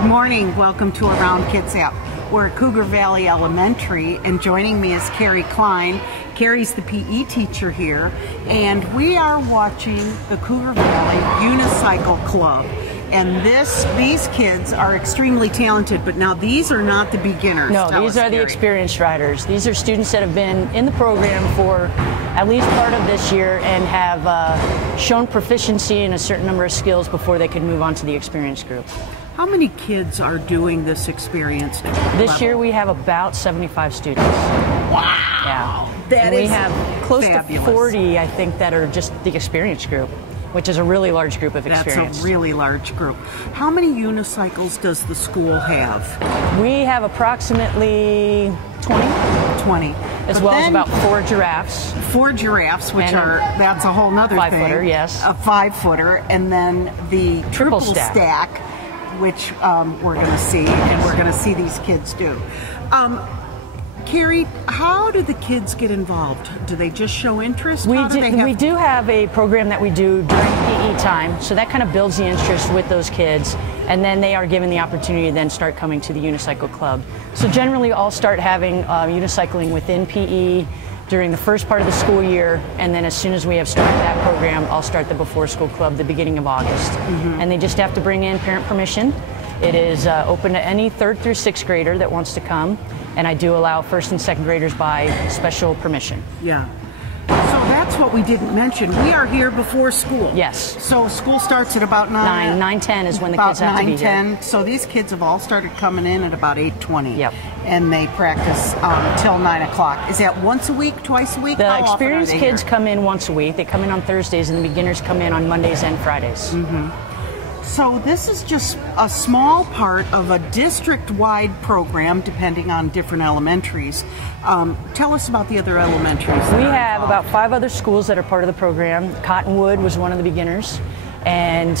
Good morning. Welcome to Around Kitsap. We're at Cougar Valley Elementary, and joining me is Carrie Klein. Carrie's the PE teacher here, and we are watching the Cougar Valley Unicycle Club. And these kids are extremely talented, but now these are not the beginners. No, these are the experienced riders. These are students that have been in the program for at least part of this year and have shown proficiency in a certain number of skills before they could move on to the experienced group. How many kids are doing this experienced level? This year we have about 75 students. Wow! Yeah. That and is we have close fabulous. to 40, I think, that are just the experienced group, which is a really large group of experience. That's a really large group. How many unicycles does the school have? We have approximately 20. 20. As well as about 4 giraffes. 4 giraffes, which that's a whole nother thing. 5-footer, yes. A 5-footer, and then the triple stack, which we're going to see, and we're going to see these kids do. Carrie, how do the kids get involved? Do they just show interest? We do have a program that we do during PE time, so that kind of builds the interest with those kids, and then they are given the opportunity to then start coming to the Unicycle Club. So generally I'll start having unicycling within PE during the first part of the school year, and then as soon as we have started that program, I'll start the Before School Club the beginning of August. And they just have to bring in parent permission. It is open to any 3rd through 6th grader that wants to come, and I do allow 1st and 2nd graders by special permission. Yeah. So that's what we didn't mention. We are here before school. Yes. So school starts at about 9:10 is when the kids have to be here. 9:10. So these kids have all started coming in at about 8:20. Yep. And they practice till 9 o'clock. Is that once a week, twice a week? The experienced kids come in once a week. They come in on Thursdays, and the beginners come in on Mondays and Fridays. So this is just a small part of a district-wide program, depending on different elementaries. Tell us about the other elementaries. We have about 5 other schools that are part of the program. Cottonwood was one of the beginners, and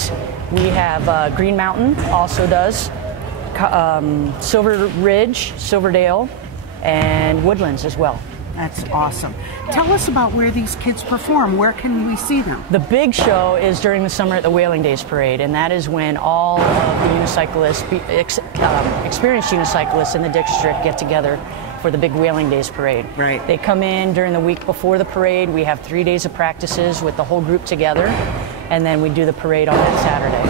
we have Green Mountain also does, Silver Ridge, Silverdale, and Woodlands as well. That's awesome. Tell us about where these kids perform. Where can we see them? The big show is during the summer at the Whaling Days Parade, and that is when all of the unicyclists, experienced unicyclists in the district get together for the big Whaling Days Parade. Right. They come in during the week before the parade. We have 3 days of practices with the whole group together, and then we do the parade on that Saturday.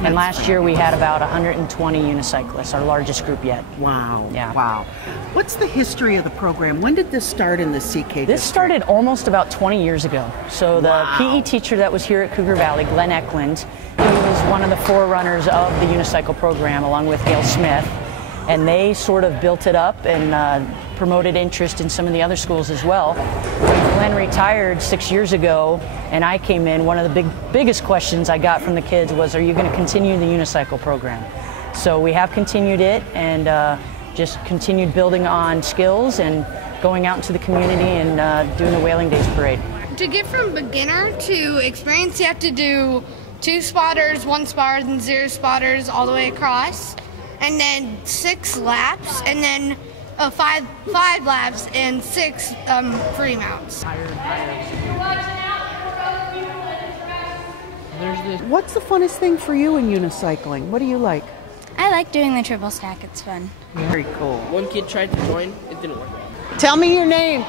And last year we had about 120 unicyclists, our largest group yet. Wow. Yeah. Wow. What's the history of the program? When did this start in the CK district? This started almost about 20 years ago. So the PE teacher that was here at Cougar Valley, Glenn Eklund, he was one of the forerunners of the unicycle program along with Gail Smith. And they sort of built it up and promoted interest in some of the other schools as well. When Glenn retired 6 years ago and I came in, one of the biggest questions I got from the kids was, are you going to continue the unicycle program? So we have continued it and just continued building on skills and going out into the community and doing the Whaling Days Parade. To get from beginner to experience, you have to do 2 spotters, 1 spotter, and 0 spotters all the way across. And then 6 laps, and then 5 laps and 6 free mounts. What's the funnest thing for you in unicycling? What do you like? I like doing the triple stack. It's fun. Very cool. One kid tried to join, it didn't work. Tell me your name.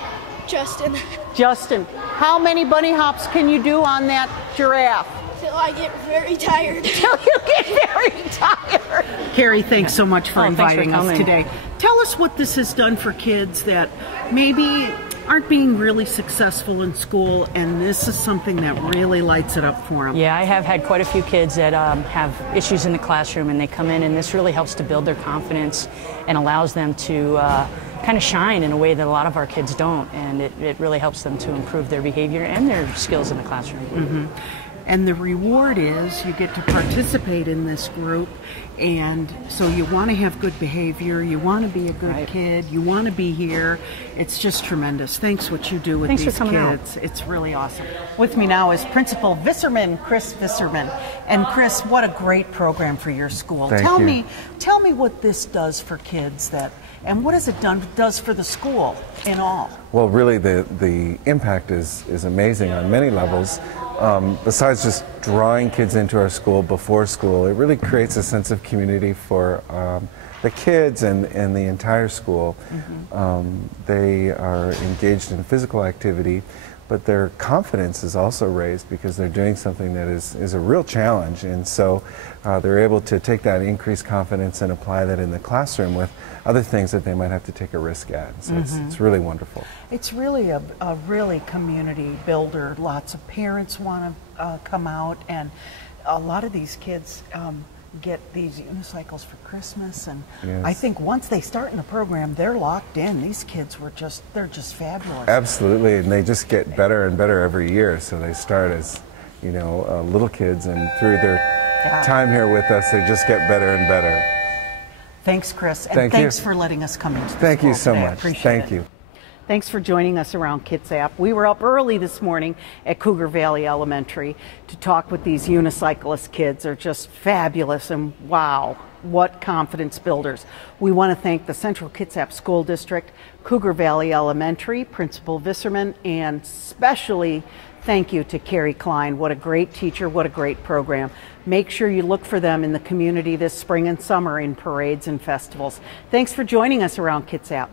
Justin. Justin. How many bunny hops can you do on that giraffe? Till I get very tired. Till you get very tired. Carrie, thanks so much for inviting us today. Tell us what this has done for kids that maybe aren't being really successful in school, and this is something that really lights it up for them. Yeah, I have had quite a few kids that have issues in the classroom, and they come in, and this really helps to build their confidence and allows them to kind of shine in a way that a lot of our kids don't, and it really helps them to improve their behavior and their skills in the classroom. And the reward is you get to participate in this group, and so you want to have good behavior, you want to be a good kid, you want to be here. It's just tremendous. Thanks what you do with these kids. It's really awesome. With me now is Principal Visserman, Chris Visserman. And Chris, what a great program for your school. Tell me what this does for kids and what has it does for the school in all? Well, really the impact is amazing on many levels. besides just drawing kids into our school before school, it really creates a sense of community for the kids and the entire school. They are engaged in physical activity, but their confidence is also raised because they're doing something that is a real challenge, and so they're able to take that increased confidence and apply that in the classroom with other things that they might have to take a risk at. So it's really wonderful. It's really a really community builder. Lots of parents want to come out, and a lot of these kids get these unicycles for Christmas, and Yes. I think once they start in the program, they're locked in. These kids they're just fabulous. Absolutely, and they just get better and better every year. So they start as, you know, little kids, and through their time here with us, they just get better and better. Thanks, Chris, and Thank you. thanks for letting us come into the Thank you school so today. I much. appreciate Thank it. you. Thanks for joining us around Kitsap. We were up early this morning at Cougar Valley Elementary to talk with these unicyclist kids. They're just fabulous, and wow, what confidence builders. We want to thank the Central Kitsap School District, Cougar Valley Elementary, Principal Visserman, and especially thank you to Carrie Klein. What a great teacher, what a great program. Make sure you look for them in the community this spring and summer in parades and festivals. Thanks for joining us around Kitsap.